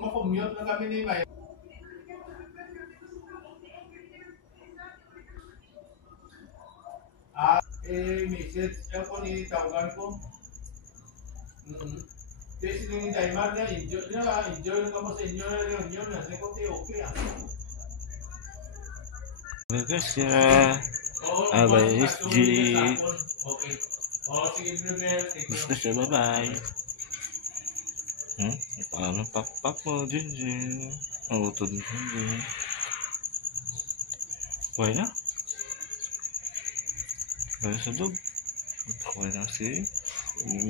makommute na kami ni May. Message ako ni tawagan ko. Kasi yung timer na, enjoy lang kamo sa inyo na reunion na. Sabi ko, okay ah. Bagasya. Oo, Abay, SG. Okay. Oo, sige, Brunel. Bagasya, bye-bye. Paano pakpak mo, Jinjin? Ang utod mo, Jinjin. Kuhay na? Kuhay sa dog. Kuhay na si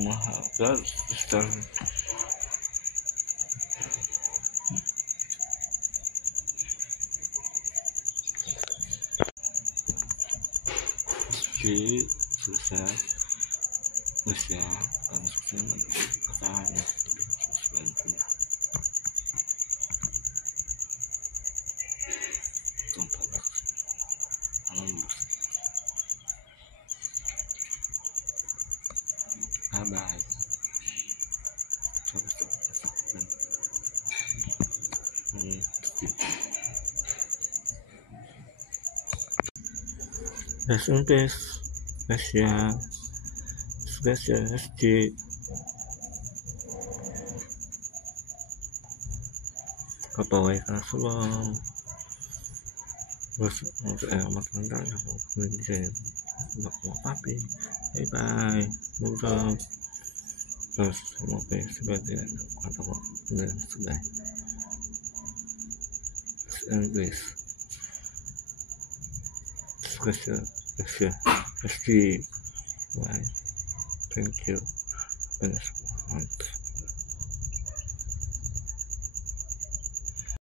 Mahal. Star. SG. Susah. Susah. Paano susah? Pasahan. Bye-bye. Rest in peace. Gasya, SG. Kapaway ka sa bang. Gusto matanda na ako. Hindi ako papi. Bye-bye. Move. Terus mau ke sebagai kata kok dan sudah English kasih bye, thank you.